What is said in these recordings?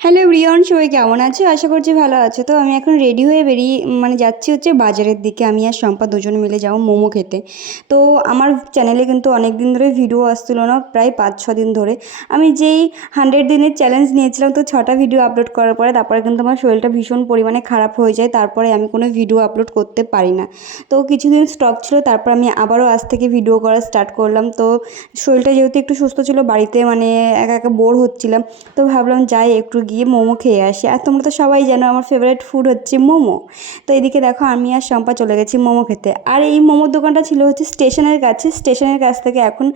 Hello everyone, সবাই কেমন আছো? আশা করছি ভালো আছো। তো আমি এখন রেডি হয়ে বেরিয়ে যাচ্ছি হচ্ছে বাজারের দিকে। আমি আর শম্পা দুজনে মিলে যাবো মোমো খেতে। তো আমার চ্যানেলে কিন্তু অনেক দিন ধরে ভিডিও আসছিলো না, প্রায় 5-6 দিন ধরে। আমি যেই 100 দিনের চ্যালেঞ্জ নিয়েছিলাম, তো 6টা ভিডিও আপলোড করার পরে তারপরে কিন্তু আমার শরীরটা ভীষণ পরিমাণে খারাপ হয়ে যায়। তারপরে আমি কোনো ভিডিও আপলোড করতে পারি না। তো কিছুদিন স্টপ ছিল, তারপর আমি আবারও আজ থেকে ভিডিও করা স্টার্ট করলাম। তো শরীরটা যেহেতু একটু সুস্থ ছিল, বাড়িতে একা একা বোর হচ্ছিলাম, তো ভাবলাম যাই একটু গিয়ে মোমো খেয়ে আসি। আর তোমরা তো সবাই জানো আমার ফেভারিট ফুড হচ্ছে মোমো। তো এদিকে দেখো আমি আর শম্পা চলে গেছি মোমো খেতে। আর এই মোমোর দোকানটা ছিল হচ্ছে স্টেশনের কাছে। স্টেশনের কাছ থেকে এখন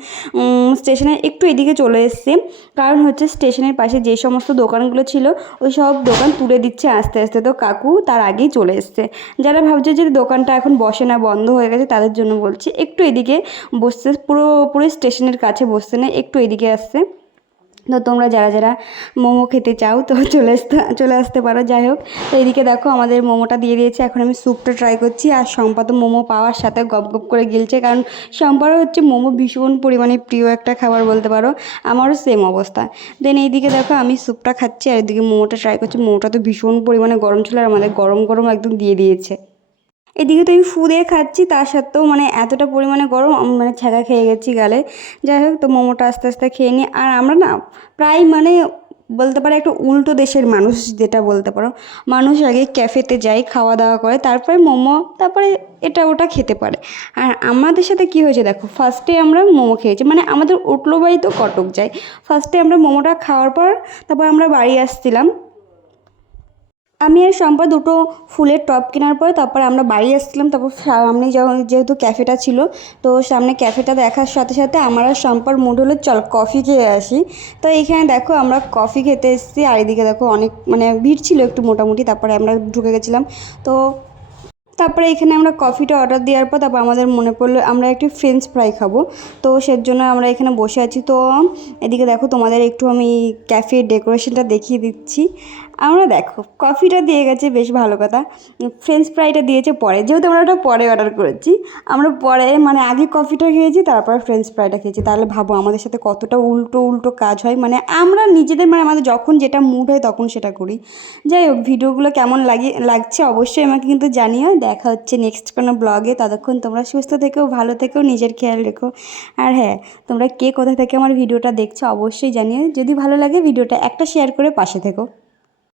স্টেশনের একটু এদিকে চলে এসেছে, কারণ হচ্ছে স্টেশনের পাশে যে সমস্ত দোকানগুলো ছিল ওই সব দোকান তুলে দিচ্ছে আস্তে আস্তে। তো কাকু তার আগেই চলে এসছে। যারা ভাবছে যে দোকানটা এখন বসে না, বন্ধ হয়ে গেছে, তাদের জন্য বলছি একটু এদিকে বসছে, পুরোপুরি স্টেশনের কাছে বসছে না, একটু এদিকে আসছে। তো তোমরা যারা যারা মোমো খেতে চাও তো চলে আসতে পারো। যাই হোক, তো এদিকে দেখো আমাদের মোমোটা দিয়ে দিয়েছে। এখন আমি স্যুপটা ট্রাই করছি। আর শম্পা তো মোমো পাওয়ার সাথে গপ গপ করে গিলছে, কারণ শম্পারও হচ্ছে মোমো ভীষণ পরিমাণে প্রিয় একটা খাবার বলতে পারো। আমারও সেম অবস্থা। দেন এইদিকে দেখো আমি স্যুপটা খাচ্ছি আর এদিকে মোমোটা ট্রাই করছি। মোমোটা তো ভীষণ পরিমাণে গরম ছিল আর আমাদের গরম গরম একদম দিয়ে দিয়েছে। এদিকে তো আমি ফু দিয়ে খাচ্ছি, তা সত্ত্বেও এতটা পরিমাণে গরম, আমি ছ্যাঁকা খেয়ে গেছি গালে। যাই হোক, তো মোমোটা আস্তে আস্তে খেয়ে নিই। আর আমরা না প্রায় বলতে পারো একটা উল্টো দেশের মানুষ, যেটা বলতে পারো। মানুষ আগে ক্যাফেতে যায়, খাওয়া দাওয়া করে, তারপরে মোমো, তারপরে এটা ওটা খেতে পারে। আর আমাদের সাথে কী হয়েছে দেখো, ফার্স্টে আমরা মোমো খেয়েছি, আমাদের উঠলো বাড়ি তো কটক যাই। ফার্স্টে আমরা মোমোটা খাওয়ার পর তারপর আমরা বাড়ি আসছিলাম। আমি আর শম্পা দুটো ফুলের টব কেনার পরে তারপরে আমরা বাড়ি আসছিলাম। তারপর সামনে যখন যেহেতু ক্যাফেটা ছিল, তো সামনে ক্যাফেটা দেখার সাথে সাথে আমার আর শম্পার মুড হলো চল কফি খেয়ে আসি। তো এইখানে দেখো আমরা কফি খেতে এসেছি। আর এদিকে দেখো অনেক ভিড় ছিল একটু মোটামুটি, তারপরে আমরা ঢুকে গেছিলাম। তো তারপরে এখানে আমরা কফিটা অর্ডার দেওয়ার পর তারপর আমাদের মনে পড়লো আমরা একটু ফ্রেঞ্চ ফ্রাই খাবো। তো সেজন্য আমরা এখানে বসে আছি। তো এদিকে দেখো তোমাদের একটু আমি ক্যাফের ডেকোরেশনটা দেখিয়ে দিচ্ছি। আমরা দেখো কফিটা দিয়ে গেছে, বেশ ভালো কথা। ফ্রেঞ্চ ফ্রাইটা দিয়েছে পরে, যেহেতু আমরা ওটা পরে অর্ডার করেছি। আমরা পরে আগে কফিটা খেয়েছি, তারপর ফ্রেঞ্চ ফ্রাইটা খেয়েছি। তাহলে ভাবো আমাদের সাথে কতটা উল্টো উল্টো কাজ হয়। আমরা নিজেদের আমাদের যখন যেটা মুড হয় তখন সেটা করি। যাই হোক, ভিডিওগুলো কেমন লাগছে অবশ্যই আমাকে কিন্তু জানিও। দেখা হচ্ছে নেক্সট কোনো ব্লগে। ততক্ষণ তোমরা সুস্থ থেকেও, ভালো থেকেও, নিজের খেয়াল রেখো। আর হ্যাঁ, তোমরা কে কোথা থেকে আমার ভিডিওটা দেখছো অবশ্যই জানিও। যদি ভালো লাগে ভিডিওটা একটা শেয়ার করে পাশে থেকো।